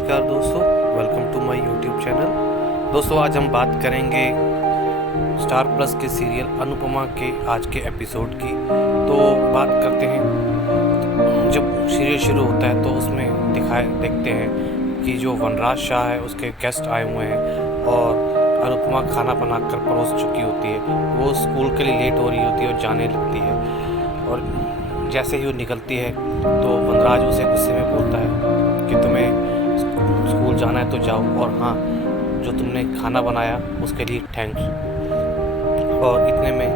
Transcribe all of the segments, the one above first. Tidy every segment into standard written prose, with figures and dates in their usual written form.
नमस्कार दोस्तों, welcome to my YouTube channel. दोस्तों आज हम बात करेंगे स्टार प्लस के सीरियल अनुपमा के आज के एपिसोड की। तो बात करते हैं, जब सीरियल शुरू होता है तो उसमें देखते हैं कि जो वनराज शाह है उसके गेस्ट आए हुए हैं और अनुपमा खाना बनाकर परोस चुकी होती है। वो स्कूल के लिए लेट हो रही होती है और जाने लगती है, और जैसे ही वो निकलती है तो वनराज उसे गुस्से में बोलता है कि तुम्हें स्कूल जाना है तो जाओ, और हाँ, जो तुमने खाना बनाया उसके लिए थैंक्स। और इतने में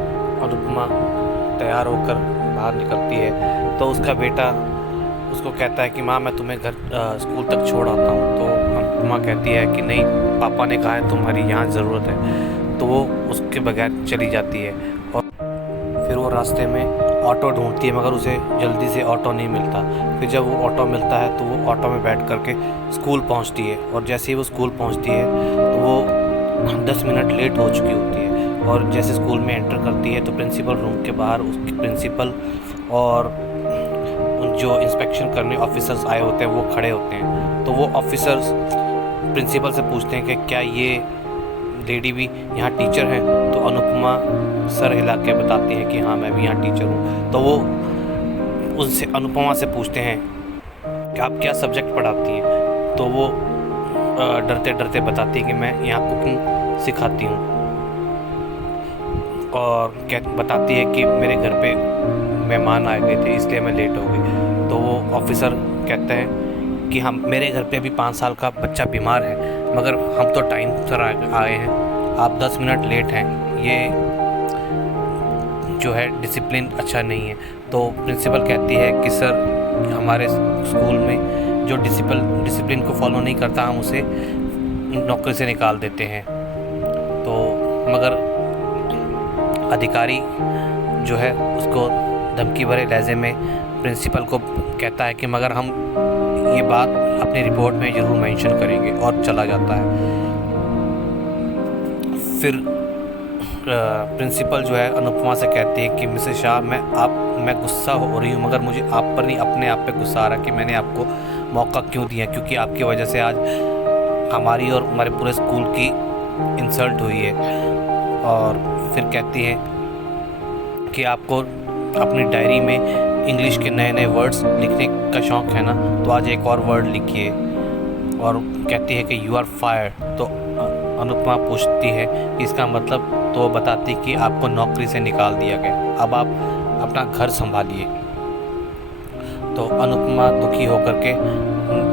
अनुपमा तैयार होकर बाहर निकलती है तो उसका बेटा उसको कहता है कि माँ मैं तुम्हें स्कूल तक छोड़ आता हूँ। तो अनुपमा कहती है कि नहीं, पापा ने कहा है तुम्हारी यहाँ ज़रूरत है। तो वो उसके बगैर चली जाती है और फिर वो रास्ते में ऑटो ढूंढती है, मगर उसे जल्दी से ऑटो नहीं मिलता। फिर जब वो ऑटो मिलता है तो वो ऑटो में बैठ करके स्कूल पहुंचती है, और जैसे ही वो स्कूल पहुंचती है तो वो 10 मिनट लेट हो चुकी होती है। और जैसे स्कूल में एंटर करती है तो प्रिंसिपल रूम के बाहर उसकी प्रिंसिपल और जो इंस्पेक्शन करने ऑफिसर्स आए होते हैं वो खड़े होते हैं। तो वो ऑफिसर्स प्रिंसिपल से पूछते हैं कि क्या ये लेडी भी यहाँ टीचर हैं। तो अनुपमा सर हिला के बताती है कि हाँ मैं भी यहाँ टीचर हूँ। तो वो उनसे अनुपमा से पूछते हैं कि आप क्या सब्जेक्ट पढ़ाती हैं। तो वो डरते डरते बताती है कि मैं यहाँ कुकिंग सिखाती हूँ, और बताती है कि मेरे घर पे मेहमान आए गए थे इसलिए मैं लेट हो गई। तो वो ऑफिसर कहते हैं कि हम मेरे घर पे भी 5 साल का बच्चा बीमार है, मगर हम तो टाइम पर आए हैं, आप 10 मिनट लेट हैं, ये जो है डिसिप्लिन अच्छा नहीं है। तो प्रिंसिपल कहती है कि सर हमारे स्कूल में जो डिसिप्लिन को फॉलो नहीं करता हम उसे नौकरी से निकाल देते हैं। तो मगर अधिकारी जो है उसको धमकी भरे लहजे में प्रिंसिपल को कहता है कि मगर हम ये बात अपनी रिपोर्ट में ज़रूर मेंशन करेंगे, और चला जाता है। फिर प्रिंसिपल जो है अनुपमा से कहती है कि मिसेस शाह मैं गुस्सा हो रही हूँ, मगर मुझे आप पर नहीं अपने आप पे गुस्सा आ रहा कि मैंने आपको मौका क्यों दिया, क्योंकि आपकी वजह से आज हमारी और हमारे पूरे स्कूल की इंसल्ट हुई है। और फिर कहती है कि आपको अपनी डायरी में इंग्लिश के नए नए वर्ड्स लिखने का शौक़ है ना, तो आज एक और वर्ड लिखिए। और कहती है कि यू आर फायर्ड। तो अनुपमा पूछती है कि इसका मतलब, तो वो बताती कि आपको नौकरी से निकाल दिया गया, अब आप अपना घर संभालिए। तो अनुपमा दुखी होकर के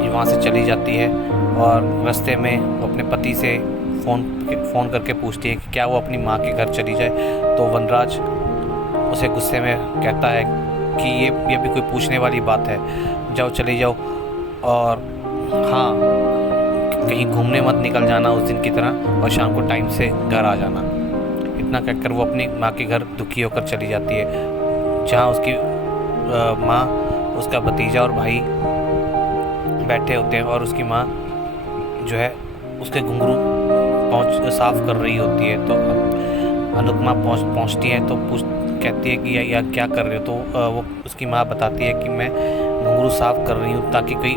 वहाँ से चली जाती है, और रास्ते में वो अपने पति से फ़ोन करके पूछती है कि क्या वो अपनी माँ के घर चली जाए। तो वनराज उसे गुस्से में कहता है कि ये भी कोई पूछने वाली बात है, जाओ चले जाओ, और हाँ कहीं घूमने मत निकल जाना उस दिन की तरह, और शाम को टाइम से घर आ जाना। इतना कहकर वो अपनी माँ के घर दुखी होकर चली जाती है, जहाँ उसकी माँ, उसका भतीजा और भाई बैठे होते हैं, और उसकी माँ जो है उसके घुंघरू साफ़ कर रही होती है। तो अनुपमा पहुँचती है तो कहती है कि या क्या कर रहे हो। तो वो उसकी माँ बताती है कि मैं घुंघरू साफ़ कर रही हूँ ताकि कोई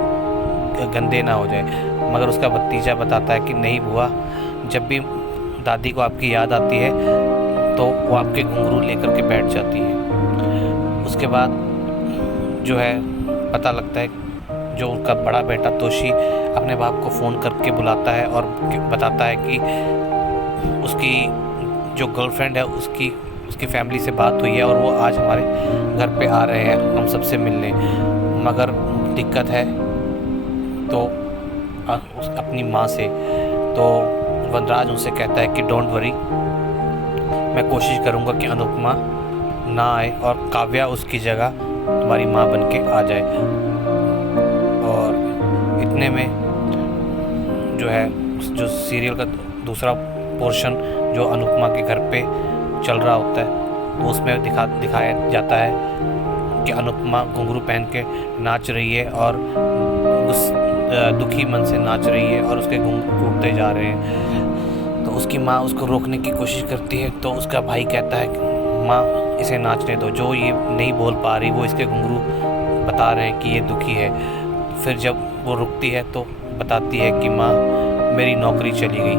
गंदे ना हो जाए। मगर उसका भतीजा बताता है कि नहीं बुआ, जब भी दादी को आपकी याद आती है तो वो आपके घुंघरू लेकर के बैठ जाती है। उसके बाद जो है पता लगता है, जो उनका बड़ा बेटा तोशी अपने बाप को फ़ोन करके बुलाता है और बताता है कि उसकी जो गर्लफ्रेंड है उसकी फैमिली से बात हुई है, और वो आज हमारे घर पे आ रहे हैं हम सबसे मिलने, मगर दिक्कत है तो अपनी माँ से। तो वनराज उनसे कहता है कि डोंट वरी, मैं कोशिश करूँगा कि अनुपमा ना आए और काव्या उसकी जगह तुम्हारी माँ बन के आ जाए। और इतने में जो है जो सीरियल का दूसरा पोर्शन जो अनुपमा के घर पे चल रहा होता है, तो उसमें दिखाया जाता है कि अनुपमा घुंघरू पहन के नाच रही है, और दुखी मन से नाच रही है, और उसके घुंघरू टूटते जा रहे हैं। तो उसकी माँ उसको रोकने की कोशिश करती है, तो उसका भाई कहता है कि माँ इसे नाचने दो, जो ये नहीं बोल पा रही वो इसके घुंघरू बता रहे हैं कि ये दुखी है। फिर जब वो रुकती है तो बताती है कि माँ मेरी नौकरी चली गई,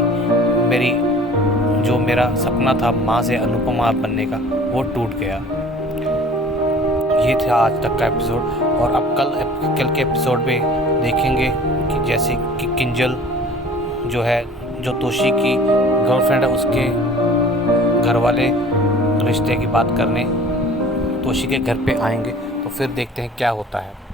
मेरा सपना था माँ से अनुपमा बनने का वो टूट गया। ये था आज तक का एपिसोड और अब कल के एपिसोड में देखेंगे कि जैसे कि किंजल जो तोशी की गर्लफ्रेंड है, उसके घर वाले रिश्ते की बात करने तोशी के घर पे आएंगे, तो फिर देखते हैं क्या होता है।